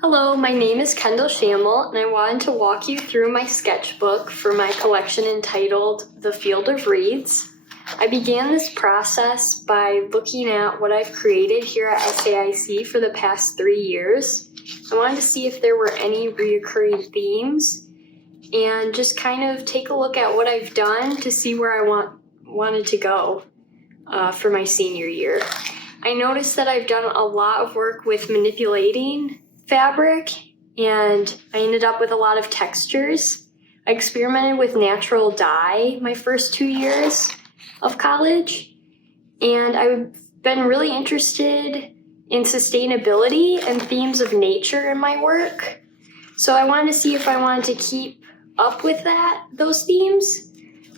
Hello, my name is Kendall Schamel, and I wanted to walk you through my sketchbook for my collection entitled The Field of Reeds. I began this process by looking at what I've created here at SAIC for the past 3 years. I wanted to see if there were any reoccurring themes and just kind of take a look at what I've done to see where I wanted to go for my senior year. I noticed that I've done a lot of work with manipulating fabric, and I ended up with a lot of textures. I experimented with natural dye my first 2 years of college, and I've been really interested in sustainability and themes of nature in my work. So I wanted to see if I wanted to keep up with those themes,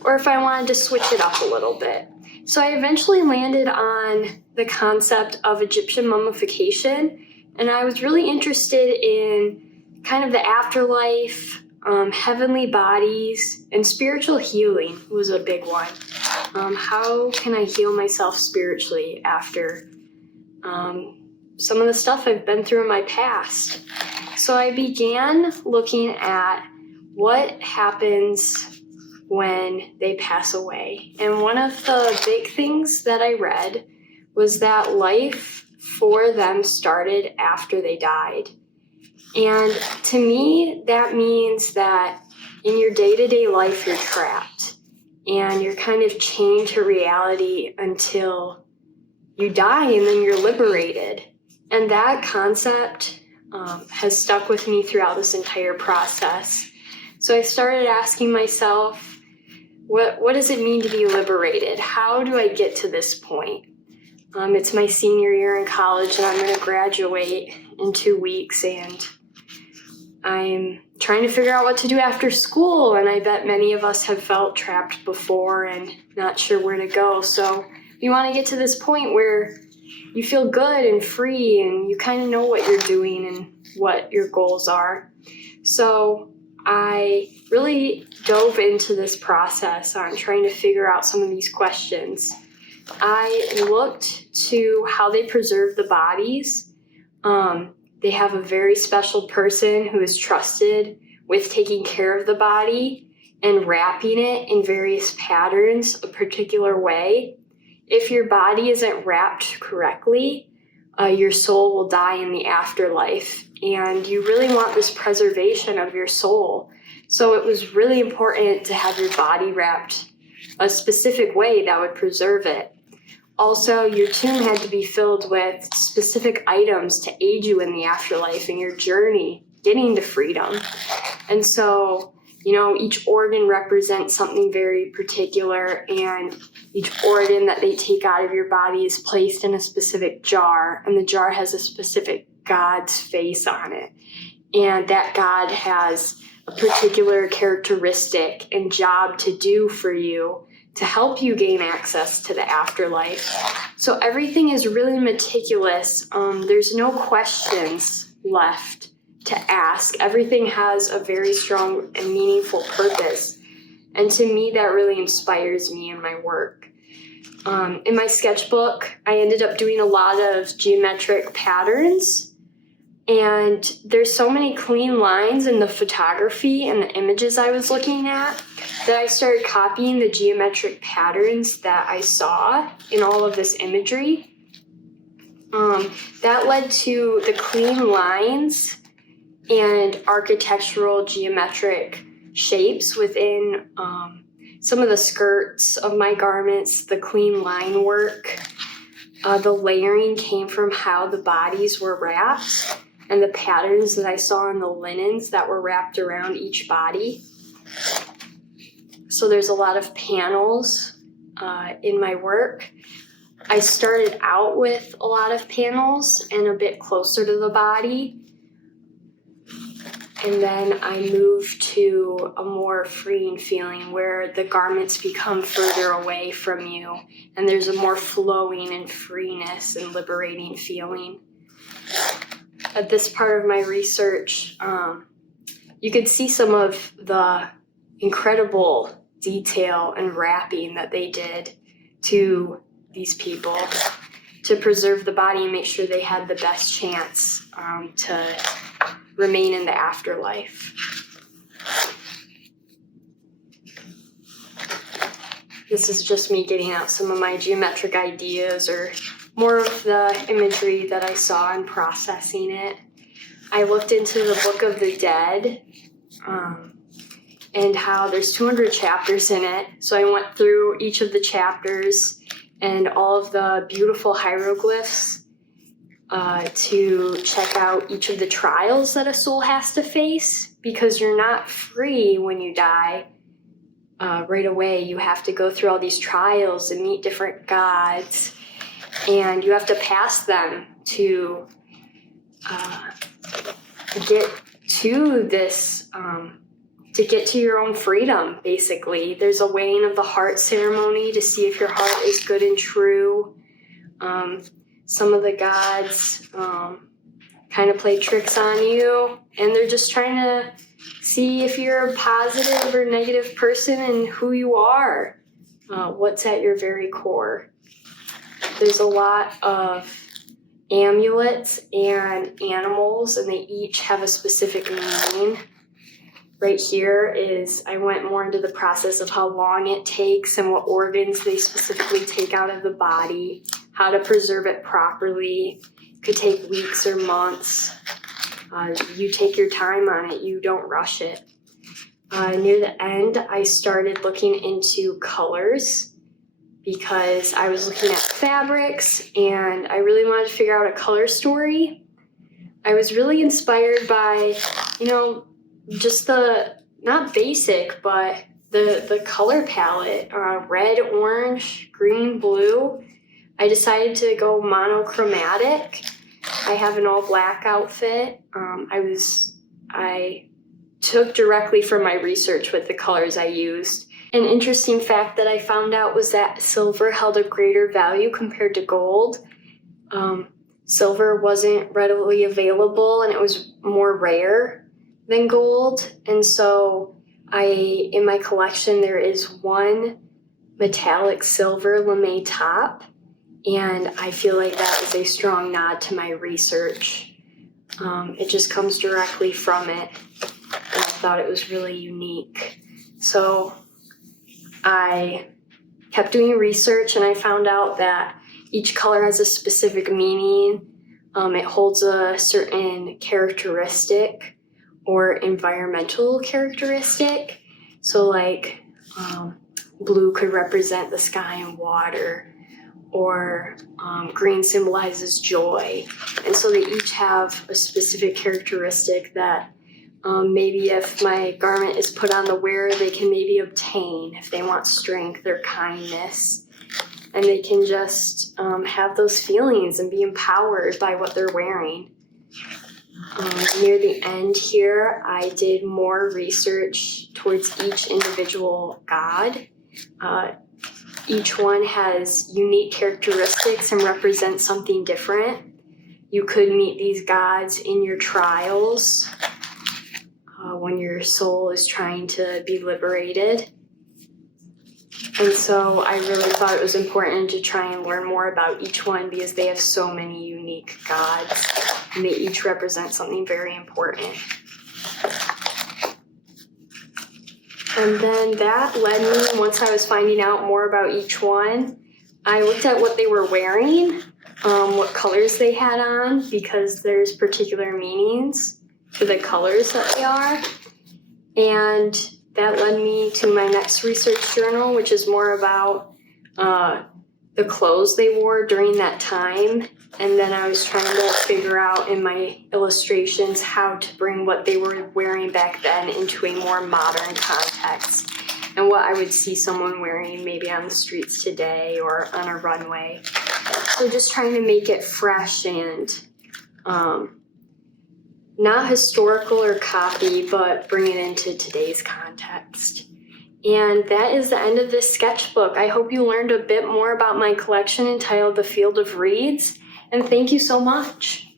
or if I wanted to switch it up a little bit. So I eventually landed on the concept of Egyptian mummification, and I was really interested in kind of the afterlife, heavenly bodies, and spiritual healing was a big one. How can I heal myself spiritually after some of the stuff I've been through in my past? So I began looking at what happens when they pass away. And one of the big things that I read was that life for them started after they died. And to me, that means that in your day-to-day life, you're trapped and you're kind of chained to reality until you die, and then you're liberated. And that concept has stuck with me throughout this entire process. So I started asking myself, what does it mean to be liberated? How do I get to this point? It's my senior year in college, and I'm going to graduate in 2 weeks, and I'm trying to figure out what to do after school, and I bet many of us have felt trapped before and not sure where to go. So you want to get to this point where you feel good and free, and you kind of know what you're doing and what your goals are. So I really dove into this process on trying to figure out some of these questions. I looked to how they preserve the bodies. They have a very special person who is trusted with taking care of the body and wrapping it in various patterns a particular way. If your body isn't wrapped correctly, your soul will die in the afterlife, and you really want this preservation of your soul. So it was really important to have your body wrapped a specific way that would preserve it. Also, your tomb had to be filled with specific items to aid you in the afterlife and your journey getting to freedom. And so, each organ represents something very particular, and each organ that they take out of your body is placed in a specific jar, and the jar has a specific God's face on it. And that God has a particular characteristic and job to do for you to help you gain access to the afterlife. So everything is really meticulous. There's no questions left to ask. Everything has a very strong and meaningful purpose. And to me, that really inspires me in my work. In my sketchbook, I ended up doing a lot of geometric patterns. And there's so many clean lines in the photography and the images I was looking at that I started copying the geometric patterns that I saw in all of this imagery. That led to the clean lines and architectural geometric shapes within some of the skirts of my garments, the clean line work. The layering came from how the bodies were wrapped and the patterns that I saw in the linens that were wrapped around each body. So there's a lot of panels in my work. I started out with a lot of panels and a bit closer to the body. And then I moved to a more freeing feeling where the garments become further away from you, and there's a more flowing and freeness and liberating feeling. At this part of my research, you could see some of the incredible detail and wrapping that they did to these people. to preserve the body and make sure they had the best chance to remain in the afterlife. This is just me getting out some of my geometric ideas or more of the imagery that I saw and processing it. I looked into the Book of the Dead and how there's 200 chapters in it. So I went through each of the chapters and all of the beautiful hieroglyphs to check out each of the trials that a soul has to face, because you're not free when you die right away. You have to go through all these trials and meet different gods, and you have to pass them to get to this, to get to your own freedom, basically. There's a weighing of the heart ceremony to see if your heart is good and true. Some of the gods kind of play tricks on you, and they're just trying to see if you're a positive or negative person and who you are, what's at your very core. There's a lot of amulets and animals, and they each have a specific meaning. Right here is, I went more into the process of how long it takes and what organs they specifically take out of the body, how to preserve it properly. It could take weeks or months. You take your time on it, you don't rush it. Near the end, I started looking into colors because I was looking at fabrics and I really wanted to figure out a color story. I was really inspired by, just the, not basic, but the color palette, red, orange, green, blue. I decided to go monochromatic. I have an all black outfit. I took directly from my research with the colors I used. An interesting fact that I found out was that silver held a greater value compared to gold. Silver wasn't readily available and it was more rare than gold. And so in my collection, there is one metallic silver lame top. And I feel like that is a strong nod to my research. It just comes directly from it. And I thought it was really unique. So I kept doing research and I found out that each color has a specific meaning. It holds a certain characteristic or environmental characteristic. So like blue could represent the sky and water, or green symbolizes joy. And so they each have a specific characteristic that maybe if my garment is put on the wearer, they can maybe obtain if they want strength or kindness. And they can just have those feelings and be empowered by what they're wearing. Near the end here, I did more research towards each individual god. Each one has unique characteristics and represents something different. You could meet these gods in your trials when your soul is trying to be liberated. And so I really thought it was important to try and learn more about each one because they have so many unique gods and they each represent something very important. And then that led me, once I was finding out more about each one, I looked at what they were wearing, what colors they had on, because there's particular meanings for the colors that they are. And that led me to my next research journal, which is more about the clothes they wore during that time. And then I was trying to figure out in my illustrations how to bring what they were wearing back then into a more modern context and what I would see someone wearing maybe on the streets today or on a runway. So just trying to make it fresh and not historical or copy, but bring it into today's context. And that is the end of this sketchbook. I hope you learned a bit more about my collection entitled The Field of Reeds. And thank you so much.